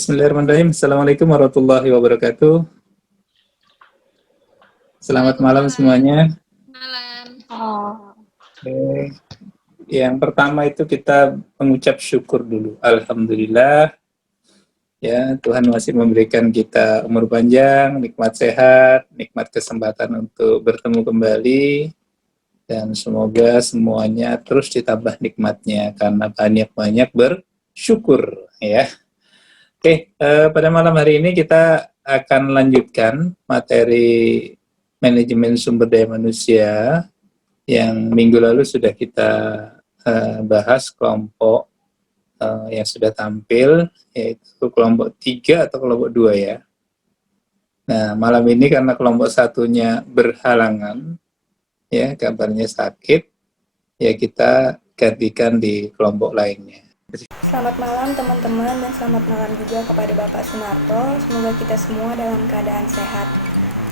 Bismillahirrahmanirrahim. Assalamualaikum warahmatullahi wabarakatuh. Selamat malam semuanya. Malam. Oke. Yang pertama itu kita mengucap syukur dulu. Alhamdulillah, ya Tuhan masih memberikan kita umur panjang, nikmat sehat, nikmat kesempatan untuk bertemu kembali, dan semoga semuanya terus ditambah nikmatnya karena banyak-banyak bersyukur, ya. Oke, pada malam hari ini kita akan lanjutkan materi manajemen sumber daya manusia yang minggu lalu sudah kita bahas kelompok yang sudah tampil, yaitu kelompok 3 atau kelompok 2 ya. Nah, malam ini karena kelompok satunya berhalangan, ya kabarnya sakit, ya kita gantikan di kelompok lainnya. Selamat malam teman-teman dan selamat malam juga kepada Bapak Sunarto. Semoga kita semua dalam keadaan sehat.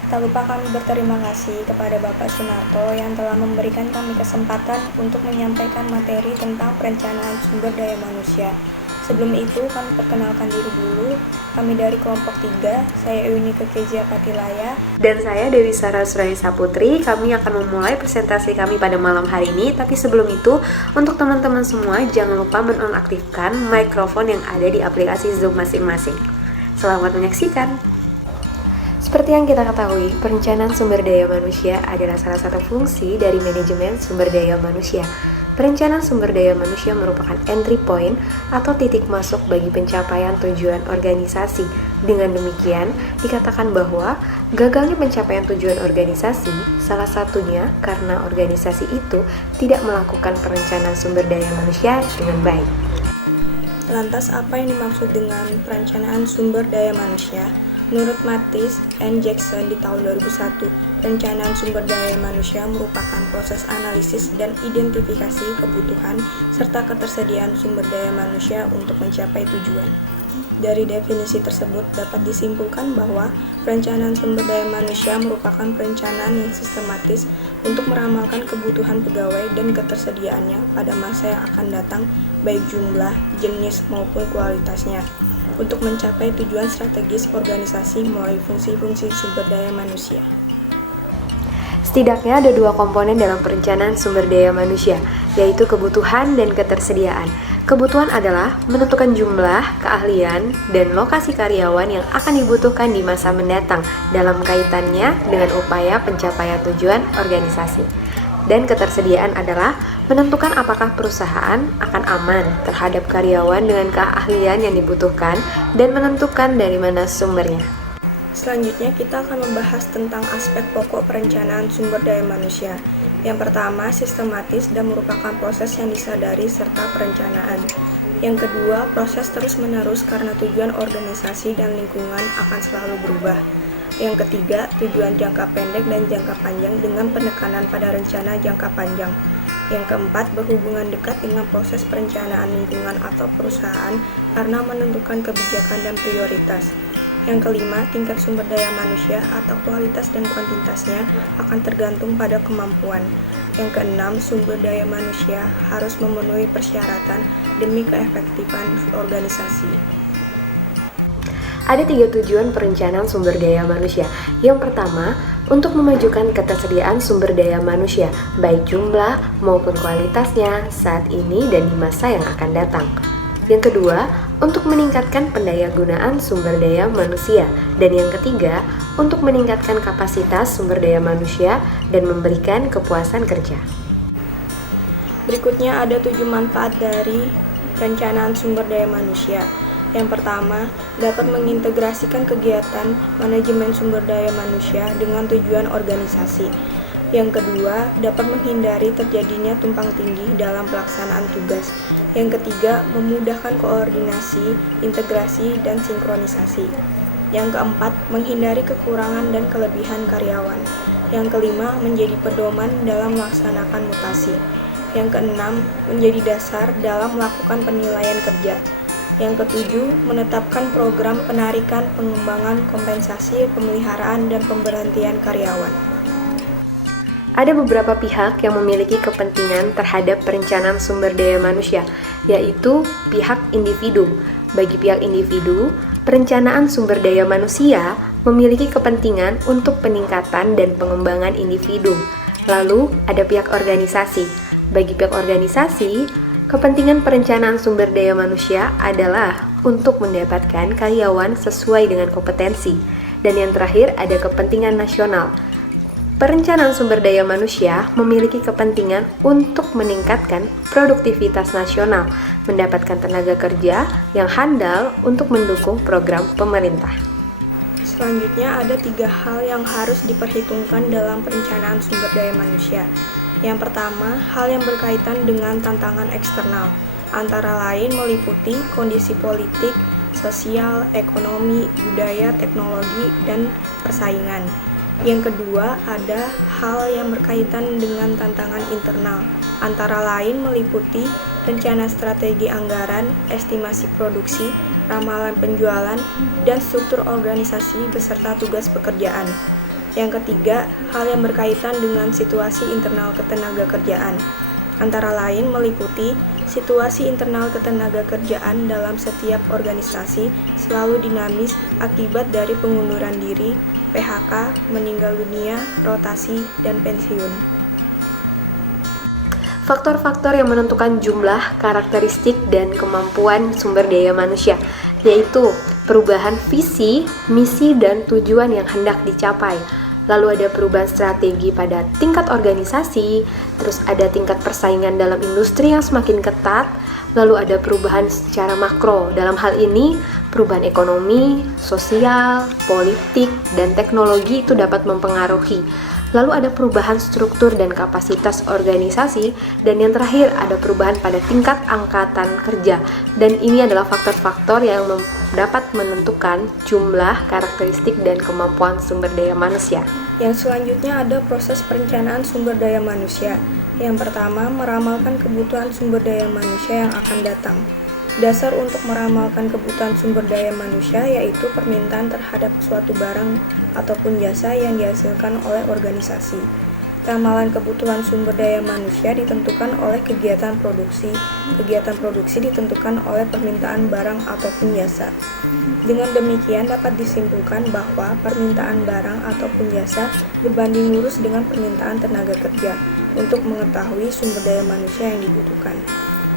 Tak lupa kami berterima kasih kepada Bapak Sunarto yang telah memberikan kami kesempatan untuk menyampaikan materi tentang perencanaan sumber daya manusia. Sebelum itu kami perkenalkan diri dulu. Kami dari kelompok 3, saya Ewinike Kezia Patilaya. Dan saya Dewi Sarah Suraisa Putri. Kami akan memulai presentasi kami pada malam hari ini. Tapi sebelum itu, untuk teman-teman semua jangan lupa menonaktifkan mikrofon yang ada di aplikasi Zoom masing-masing. Selamat menyaksikan. Seperti yang kita ketahui, perencanaan sumber daya manusia adalah salah satu fungsi dari manajemen sumber daya manusia. Perencanaan sumber daya manusia merupakan entry point atau titik masuk bagi pencapaian tujuan organisasi. Dengan demikian, dikatakan bahwa gagalnya pencapaian tujuan organisasi salah satunya karena organisasi itu tidak melakukan perencanaan sumber daya manusia dengan baik. Lantas apa yang dimaksud dengan perencanaan sumber daya manusia? Menurut Mattis and Jackson di tahun 2001, perencanaan sumber daya manusia merupakan proses analisis dan identifikasi kebutuhan serta ketersediaan sumber daya manusia untuk mencapai tujuan. Dari definisi tersebut dapat disimpulkan bahwa perencanaan sumber daya manusia merupakan perencanaan yang sistematis untuk meramalkan kebutuhan pegawai dan ketersediaannya pada masa yang akan datang, baik jumlah, jenis, maupun kualitasnya, untuk mencapai tujuan strategis organisasi melalui fungsi-fungsi sumber daya manusia. Setidaknya ada dua komponen dalam perencanaan sumber daya manusia, yaitu kebutuhan dan ketersediaan. Kebutuhan adalah menentukan jumlah, keahlian, dan lokasi karyawan yang akan dibutuhkan di masa mendatang dalam kaitannya dengan upaya pencapaian tujuan organisasi. Dan ketersediaan adalah menentukan apakah perusahaan akan aman terhadap karyawan dengan keahlian yang dibutuhkan dan menentukan dari mana sumbernya. Selanjutnya kita akan membahas tentang aspek pokok perencanaan sumber daya manusia. Yang pertama, sistematis dan merupakan proses yang disadari serta perencanaan. Yang kedua, proses terus-menerus karena tujuan organisasi dan lingkungan akan selalu berubah. Yang ketiga, tujuan jangka pendek dan jangka panjang dengan penekanan pada rencana jangka panjang. Yang keempat, berhubungan dekat dengan proses perencanaan lingkungan atau perusahaan karena menentukan kebijakan dan prioritas. Yang kelima, tingkat sumber daya manusia atau kualitas dan kuantitasnya akan tergantung pada kemampuan. Yang keenam, sumber daya manusia harus memenuhi persyaratan demi keefektifan organisasi. Ada 3 tujuan perencanaan sumber daya manusia. Yang pertama, untuk memajukan ketersediaan sumber daya manusia, baik jumlah maupun kualitasnya saat ini dan di masa yang akan datang. Yang kedua, untuk meningkatkan pendayagunaan sumber daya manusia. Dan yang ketiga, untuk meningkatkan kapasitas sumber daya manusia dan memberikan kepuasan kerja. Berikutnya ada 7 manfaat dari perencanaan sumber daya manusia. Yang pertama, dapat mengintegrasikan kegiatan manajemen sumber daya manusia dengan tujuan organisasi. Yang kedua, dapat menghindari terjadinya tumpang tindih dalam pelaksanaan tugas. Yang ketiga, memudahkan koordinasi, integrasi, dan sinkronisasi. Yang keempat, menghindari kekurangan dan kelebihan karyawan. Yang kelima, menjadi pedoman dalam melaksanakan mutasi. Yang keenam, menjadi dasar dalam melakukan penilaian kerja. Yang ketujuh, menetapkan program penarikan, pengembangan, kompensasi, pemeliharaan, dan pemberhentian karyawan. Ada beberapa pihak yang memiliki kepentingan terhadap perencanaan sumber daya manusia, yaitu pihak individu. Bagi pihak individu, perencanaan sumber daya manusia memiliki kepentingan untuk peningkatan dan pengembangan individu. Lalu, ada pihak organisasi. Bagi pihak organisasi, kepentingan perencanaan sumber daya manusia adalah untuk mendapatkan karyawan sesuai dengan kompetensi. Dan yang terakhir, ada kepentingan nasional. Perencanaan sumber daya manusia memiliki kepentingan untuk meningkatkan produktivitas nasional, mendapatkan tenaga kerja yang handal untuk mendukung program pemerintah. Selanjutnya ada 3 hal yang harus diperhitungkan dalam perencanaan sumber daya manusia. Yang pertama, hal yang berkaitan dengan tantangan eksternal, antara lain meliputi kondisi politik, sosial, ekonomi, budaya, teknologi, dan persaingan. Yang kedua, ada hal yang berkaitan dengan tantangan internal, antara lain meliputi rencana strategi anggaran, estimasi produksi, ramalan penjualan, dan struktur organisasi beserta tugas pekerjaan. Yang ketiga, hal yang berkaitan dengan situasi internal ketenagakerjaan, antara lain meliputi situasi internal ketenaga kerjaan dalam setiap organisasi selalu dinamis akibat dari pengunduran diri, PHK, meninggal dunia, rotasi, dan pensiun. Faktor-faktor yang menentukan jumlah, karakteristik, dan kemampuan sumber daya manusia, yaitu perubahan visi, misi, dan tujuan yang hendak dicapai. Lalu ada perubahan strategi pada tingkat organisasi, terus ada tingkat persaingan dalam industri yang semakin ketat, lalu ada perubahan secara makro. Dalam hal ini, perubahan ekonomi, sosial, politik, dan teknologi itu dapat mempengaruhi. Lalu ada perubahan struktur dan kapasitas organisasi, dan yang terakhir ada perubahan pada tingkat angkatan kerja. Dan ini adalah faktor-faktor yang dapat menentukan jumlah, karakteristik, dan kemampuan sumber daya manusia. Yang selanjutnya ada proses perencanaan sumber daya manusia. Yang pertama, meramalkan kebutuhan sumber daya manusia yang akan datang. Dasar untuk meramalkan kebutuhan sumber daya manusia yaitu permintaan terhadap suatu barang ataupun jasa yang dihasilkan oleh organisasi. Ramalan kebutuhan sumber daya manusia ditentukan oleh kegiatan produksi. Kegiatan produksi ditentukan oleh permintaan barang ataupun jasa. Dengan demikian dapat disimpulkan bahwa permintaan barang ataupun jasa berbanding lurus dengan permintaan tenaga kerja untuk mengetahui sumber daya manusia yang dibutuhkan.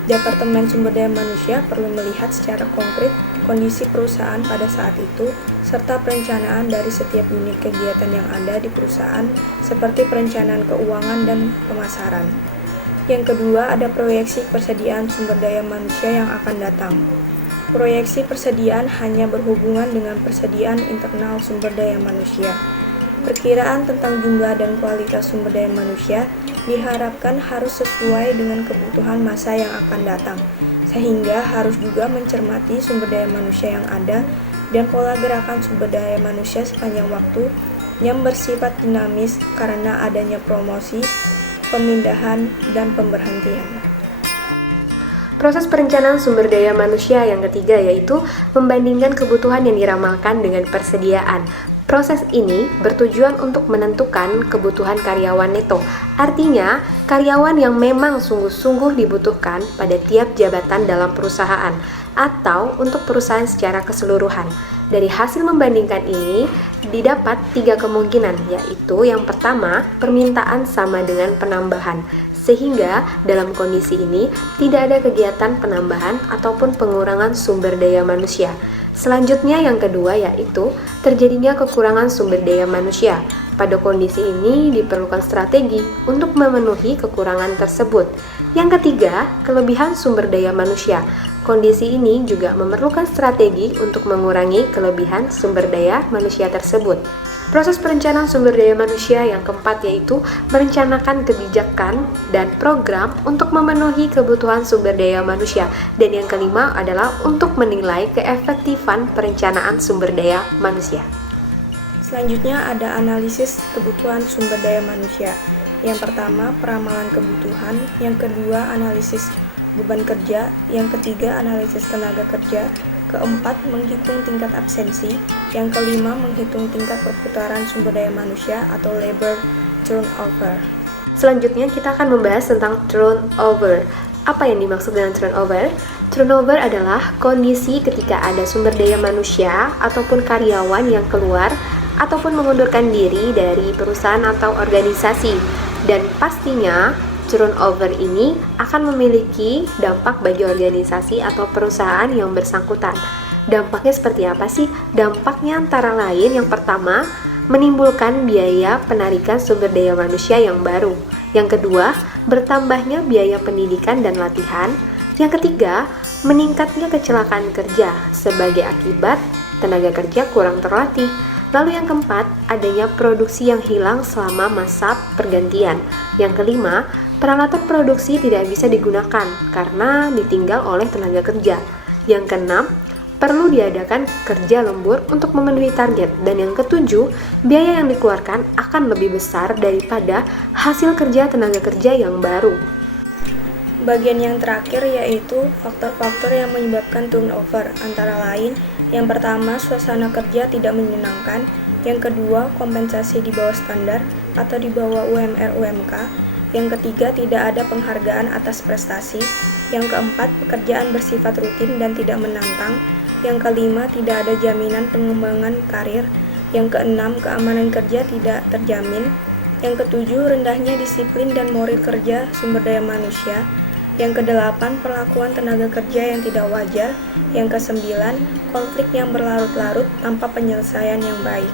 Departemen Sumber Daya Manusia perlu melihat secara konkret kondisi perusahaan pada saat itu, serta perencanaan dari setiap unit kegiatan yang ada di perusahaan, seperti perencanaan keuangan dan pemasaran. Yang kedua, ada proyeksi persediaan sumber daya manusia yang akan datang. Proyeksi persediaan hanya berhubungan dengan persediaan internal sumber daya manusia. Perkiraan tentang jumlah dan kualitas sumber daya manusia diharapkan harus sesuai dengan kebutuhan masa yang akan datang, sehingga harus juga mencermati sumber daya manusia yang ada dan pola gerakan sumber daya manusia sepanjang waktu yang bersifat dinamis karena adanya promosi, pemindahan, dan pemberhentian. Proses perencanaan sumber daya manusia yang ketiga yaitu membandingkan kebutuhan yang diramalkan dengan persediaan. Proses ini bertujuan untuk menentukan kebutuhan karyawan neto. Artinya, karyawan yang memang sungguh-sungguh dibutuhkan pada tiap jabatan dalam perusahaan atau untuk perusahaan secara keseluruhan. Dari hasil membandingkan ini, didapat 3 kemungkinan, yaitu yang pertama, permintaan sama dengan penambahan. Sehingga dalam kondisi ini tidak ada kegiatan penambahan ataupun pengurangan sumber daya manusia. Selanjutnya yang kedua yaitu terjadinya kekurangan sumber daya manusia. Pada kondisi ini diperlukan strategi untuk memenuhi kekurangan tersebut. Yang ketiga, kelebihan sumber daya manusia. Kondisi ini juga memerlukan strategi untuk mengurangi kelebihan sumber daya manusia tersebut. Proses perencanaan sumber daya manusia yang keempat yaitu merencanakan kebijakan dan program untuk memenuhi kebutuhan sumber daya manusia. Dan yang kelima adalah untuk menilai keefektifan perencanaan sumber daya manusia. Selanjutnya ada analisis kebutuhan sumber daya manusia. Yang pertama, peramalan kebutuhan. Yang kedua, analisis beban kerja. Yang ketiga, analisis tenaga kerja. Keempat, menghitung tingkat absensi. Yang kelima, menghitung tingkat perputaran sumber daya manusia atau labor turnover. Selanjutnya kita akan membahas tentang turnover. Apa yang dimaksud dengan turnover? Turnover adalah kondisi ketika ada sumber daya manusia ataupun karyawan yang keluar ataupun mengundurkan diri dari perusahaan atau organisasi. Dan pastinya turnover ini akan memiliki dampak bagi organisasi atau perusahaan yang bersangkutan. Dampaknya seperti apa sih? Dampaknya antara lain yang pertama, menimbulkan biaya penarikan sumber daya manusia yang baru. Yang kedua, bertambahnya biaya pendidikan dan latihan. Yang ketiga, meningkatnya kecelakaan kerja sebagai akibat tenaga kerja kurang terlatih. Lalu yang keempat, adanya produksi yang hilang selama masa pergantian. Yang kelima, peralatan produksi tidak bisa digunakan karena ditinggal oleh tenaga kerja. Yang keenam, perlu diadakan kerja lembur untuk memenuhi target. Dan yang ketujuh, biaya yang dikeluarkan akan lebih besar daripada hasil kerja tenaga kerja yang baru. Bagian yang terakhir yaitu faktor-faktor yang menyebabkan turnover, antara lain yang pertama, suasana kerja tidak menyenangkan. Yang kedua, kompensasi di bawah standar atau di bawah UMR/UMK. Yang ketiga, tidak ada penghargaan atas prestasi. Yang keempat, pekerjaan bersifat rutin dan tidak menantang. Yang kelima, tidak ada jaminan pengembangan karir. Yang keenam, keamanan kerja tidak terjamin. Yang ketujuh, rendahnya disiplin dan moral kerja sumber daya manusia. Yang kedelapan, perlakuan tenaga kerja yang tidak wajar. Yang kesembilan, konflik yang berlarut-larut tanpa penyelesaian yang baik.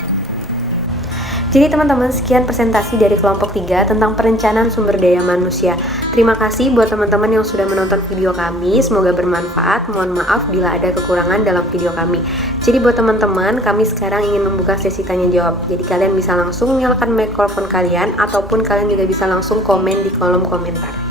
Jadi teman-teman, sekian presentasi dari kelompok 3 tentang perencanaan sumber daya manusia. Terima kasih buat teman-teman yang sudah menonton video kami, semoga bermanfaat. Mohon maaf bila ada kekurangan dalam video kami. Jadi buat teman-teman, kami sekarang ingin membuka sesi tanya jawab. Jadi kalian bisa langsung nyalakan mikrofon kalian, ataupun kalian juga bisa langsung komen di kolom komentar.